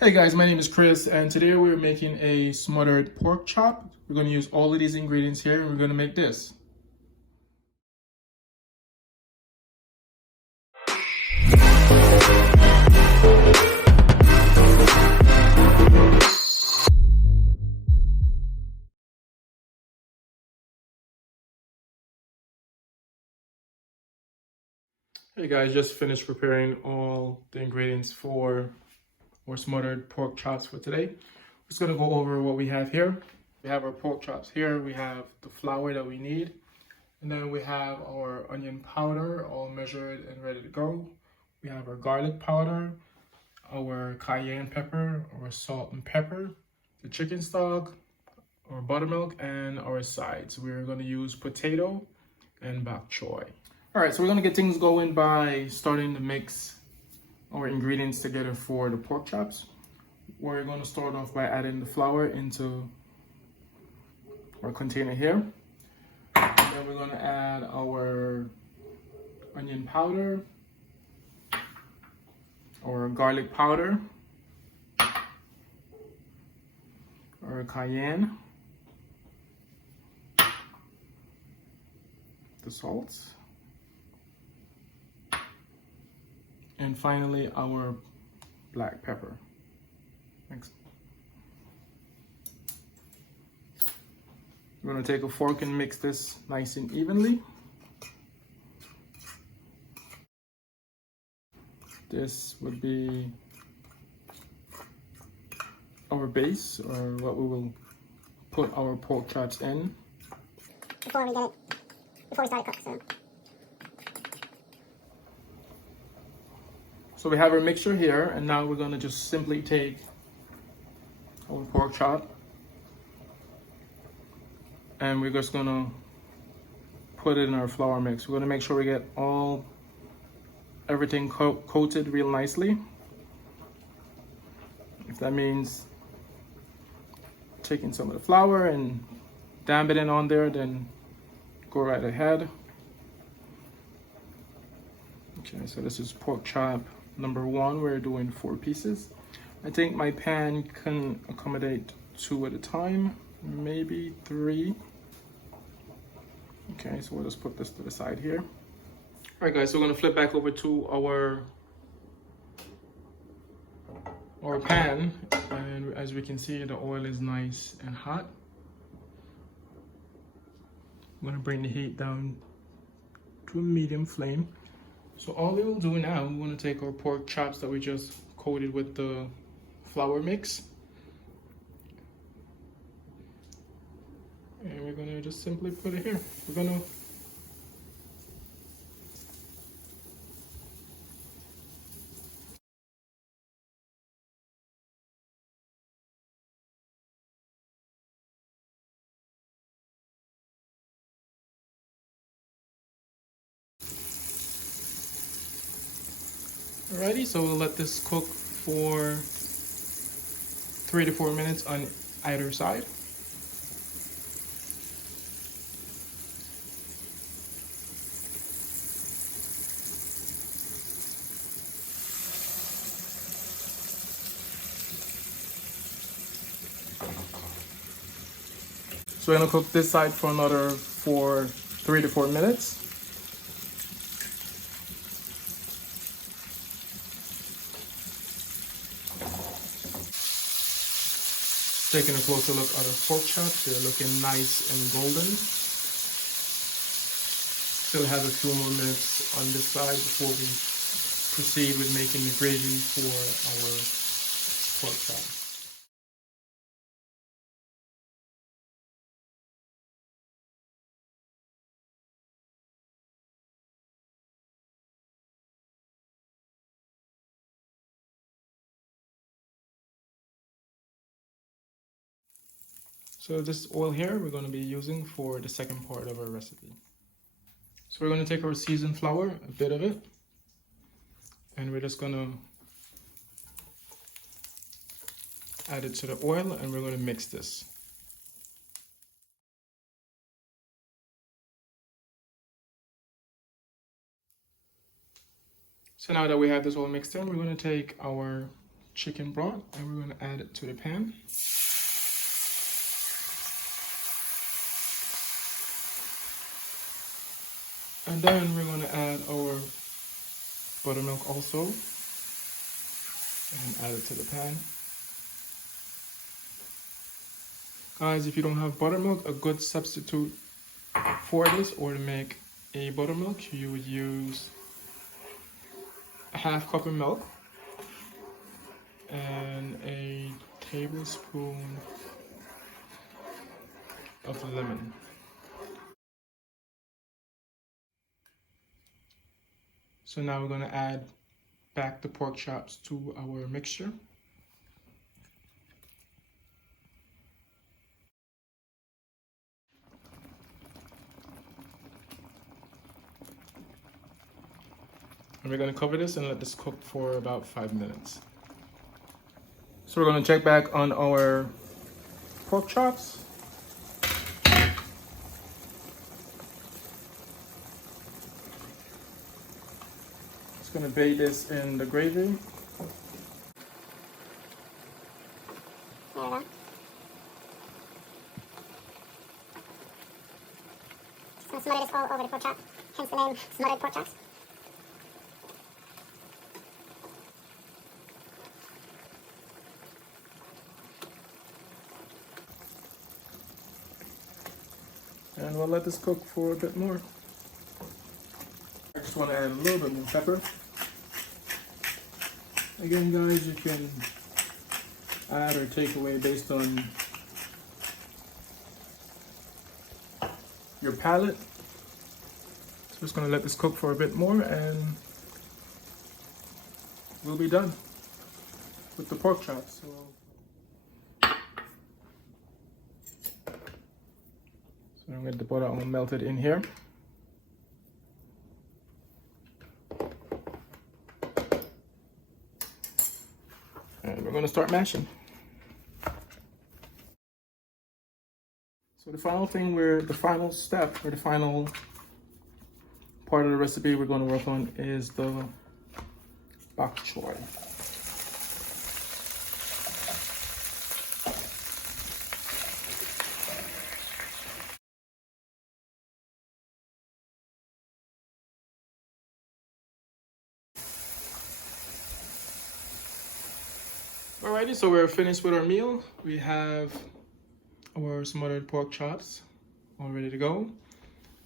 Hey guys, my name is Chris and today we're making a smothered pork chop. We're going to use all of these ingredients here and we're going to make this. Hey guys, just finished preparing all the ingredients for our smothered pork chops for today. We're just going to go over what we have here. We have our pork chops here, we have the flour that we need, and then we have our onion powder all measured and ready to go. We have our garlic powder, our cayenne pepper, our salt and pepper, the chicken stock, our buttermilk, and our sides. We're going to use potato and bok choy. All right, so we're going to get things going by starting to mix our ingredients together for the pork chops. We're going to start off by adding the flour into our container here. And then we're going to add our onion powder, or garlic powder, or cayenne, the salts, and finally our black pepper. Next. We're going to take a fork and mix this nice and evenly. This would be our base, or what we will put our pork chops in. Before we start to cook, So we have our mixture here, and now we're going to just simply take our pork chop and we're just going to put it in our flour mix. We're going to make sure we get everything coated real nicely. If that means taking some of the flour and dabbing it on there, then go right ahead. Okay, so this is pork chop number 1. We're doing 4 pieces. I think my pan can accommodate 2 at a time, maybe 3. Okay, so we'll just put this to the side here. All right guys, so we're gonna flip back over to our pan, and as we can see, the oil is nice and hot. I'm gonna bring the heat down to a medium flame. So all we will do now, we want to take our pork chops that we just coated with the flour mix, and we're gonna just simply put it here. We're gonna Alrighty, so we'll let this cook for 3 to 4 minutes on either side. So we're gonna cook this side for another 3 to 4 minutes. Taking a closer look at our pork chops, they're looking nice and golden. Still have a few more minutes on this side before we proceed with making the gravy for our pork chops. So this oil here we're going to be using for the second part of our recipe. So we're going to take our seasoned flour, a bit of it, and we're just going to add it to the oil, and we're going to mix this. So now that we have this all mixed in, we're going to take our chicken broth, and we're going to add it to the pan. And then we're going to add our buttermilk also, and add it to the pan. Guys, if you don't have buttermilk, a good substitute for this, or to make a buttermilk, you would use a half cup of milk and a tablespoon of lemon. So now we're going to add back the pork chops to our mixture. And we're going to cover this and let this cook for about 5 minutes. So we're going to check back on our pork chops. Just going to bake this in the gravy. There we go. Just gonna smother this all over the pork chop, hence the name Smothered Pork Chops. And we'll let this cook for a bit more. I just want to add a little bit more pepper. Again, guys, you can add or take away based on your palate. So just going to let this cook for a bit more and we'll be done with the pork chops. So I'm going to get the butter all melted in here. And we're going to start mashing. So the final thing, the final step, or the final part of the recipe we're going to work on is the Bok Choy. Alrighty, so we're finished with our meal. We have our smothered pork chops all ready to go.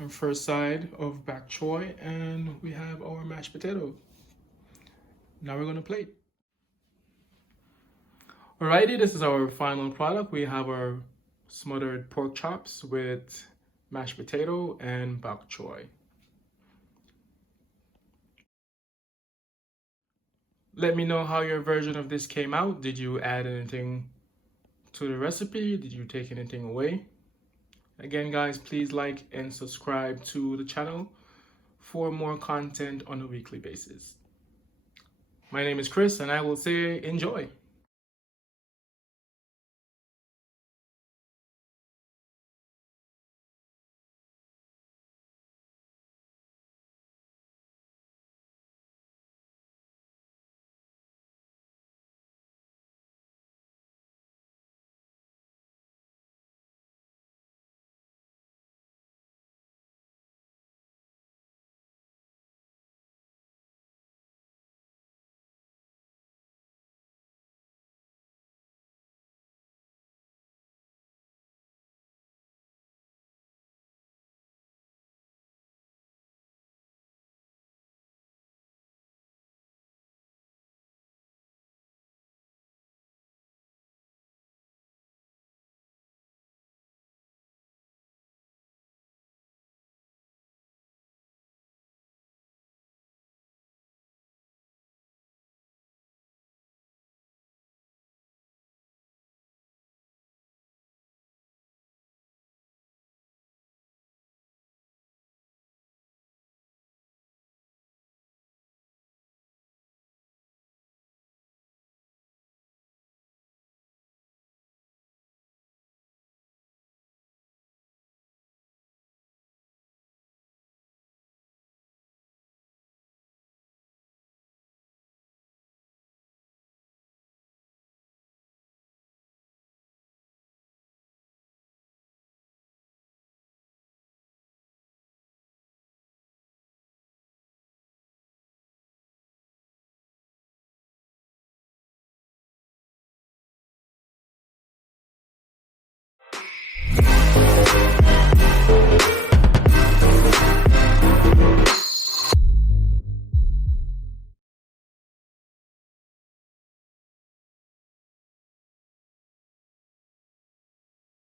Our first side of Bok Choy, and we have our mashed potato. Now we're gonna plate. Alrighty, this is our final product. We have our smothered pork chops with mashed potato and Bok Choy. Let me know how your version of this came out. Did you add anything to the recipe? Did you take anything away? Again, guys, please like and subscribe to the channel for more content on a weekly basis. My name is Chris, and I will say enjoy.